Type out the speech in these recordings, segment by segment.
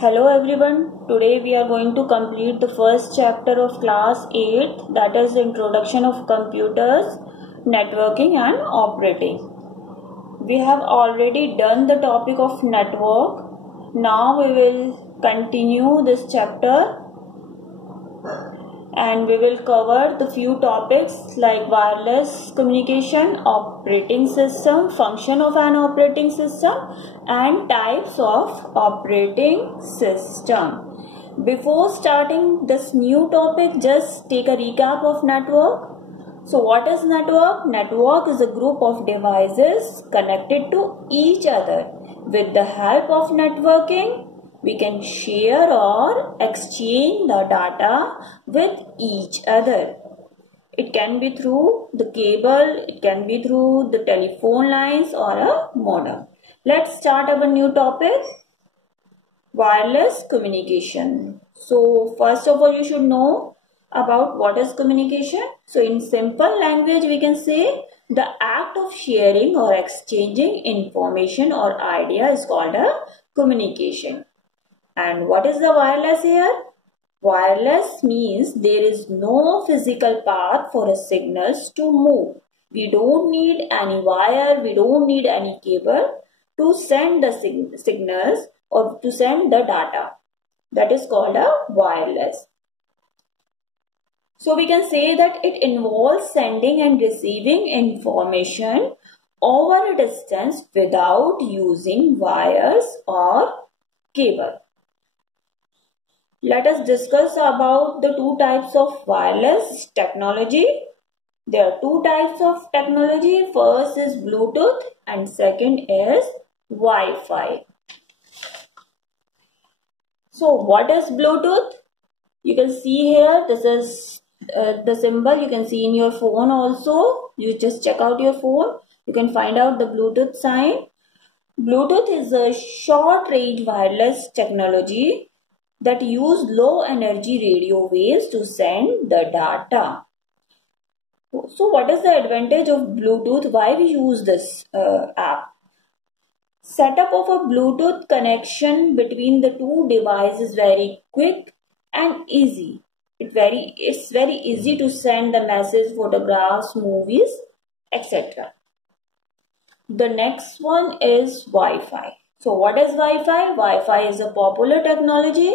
Hello everyone, today we are going to complete the first chapter of class 8, that is Introduction of Computers, Networking and Operating. We have already done the topic of network. Now we will continue this chapter and we will cover the few topics like wireless communication, operating system, function of an operating system and types of operating system. Before starting this new topic, just take a recap of network. So what is network? Network is a group of devices connected to each other. With the help of networking, we can share or exchange the data with each other. It can be through the cable, it can be through the telephone lines or a modem. Let's start our new topic, wireless communication. So first of all, you should know about what is communication. So in simple language, we can say the act of sharing or exchanging information or idea is called a communication. And what is the wireless here? Wireless means there is no physical path for a signals to move. We don't need any wire, we don't need any cable to send the signals or to send the data. That is called a wireless. So we can say that it involves sending and receiving information over a distance without using wires or cable. Let us discuss about the two types of wireless technology. There are two types of technology. First is Bluetooth and second is Wi-Fi. So what is Bluetooth? You can see here, this is the symbol you can see in your phone also. You just check out your phone. You can find out the Bluetooth sign. Bluetooth is a short range wireless technology that use low energy radio waves to send the data. So what is the advantage of Bluetooth? Why we use this app? Setup of a Bluetooth connection between the two devices is very quick and easy. It's very easy to send the message, photographs, movies, etc. The next one is Wi-Fi. So what is Wi-Fi? Wi-Fi is a popular technology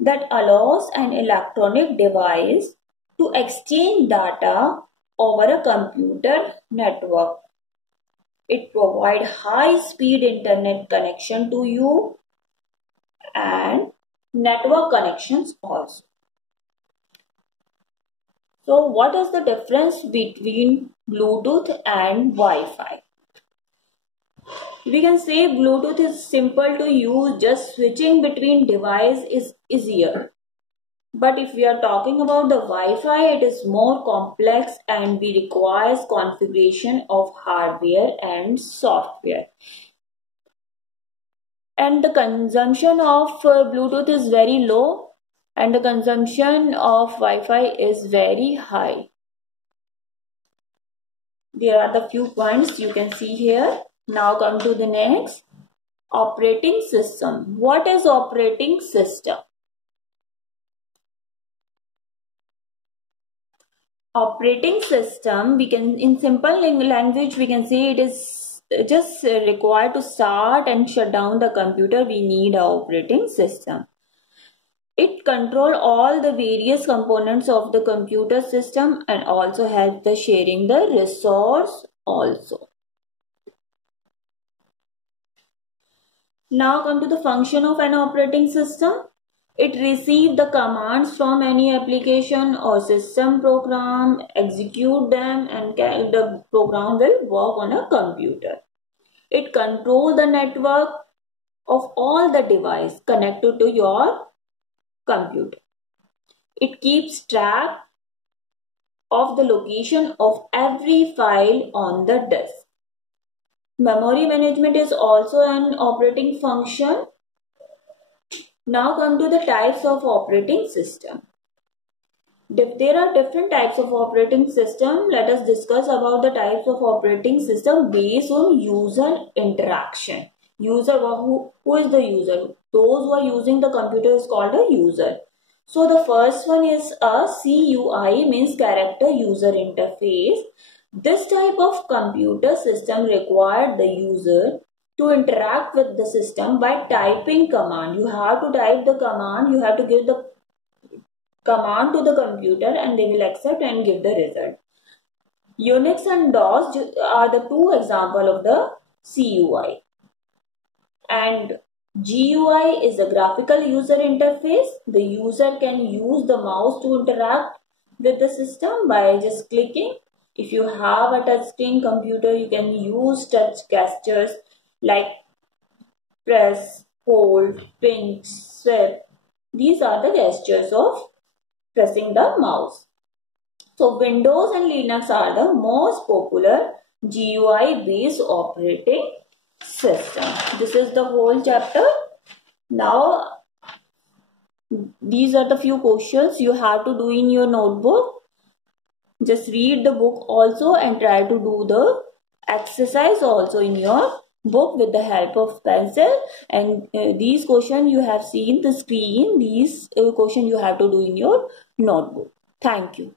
that allows an electronic device to exchange data over a computer network. It provides high-speed internet connection to you and network connections also. So what is the difference between Bluetooth and Wi-Fi? We can say Bluetooth is simple to use, just switching between devices is easier. But if we are talking about the Wi-Fi, it is more complex and requires configuration of hardware and software. And the consumption of Bluetooth is very low and the consumption of Wi-Fi is very high. There are the few points you can see here. Now come to the next, operating system. What is operating system? Operating system, we can, in simple language, we can say it is just required to start and shut down the computer. We need an operating system. It controls all the various components of the computer system and also helps the sharing the resource also. Now come to the function of an operating system. It receives the commands from any application or system program, execute them and the program will work on a computer. It controls the network of all the devices connected to your computer. It keeps track of the location of every file on the disk. Memory management is also an operating function. Now come to the types of operating system. There are different types of operating system. Let us discuss about the types of operating system based on user interaction. User, who is the user? Those who are using the computer is called a user. So the first one is a CUI, means character user interface. This type of computer system required the user to interact with the system by typing command. You have to type the command, you have to give the command to the computer and they will accept and give the result. Unix and DOS are the two examples of the CUI. And GUI is a graphical user interface. The user can use the mouse to interact with the system by just clicking. If you have a touchscreen computer, you can use touch gestures like press, hold, pinch, swipe. These are the gestures of pressing the mouse. So Windows and Linux are the most popular GUI based operating system. This is the whole chapter. Now these are the few questions you have to do in your notebook. Just read the book also and try to do the exercise also in your book with the help of pencil. And these questions you have seen the screen. These questions you have to do in your notebook. Thank you.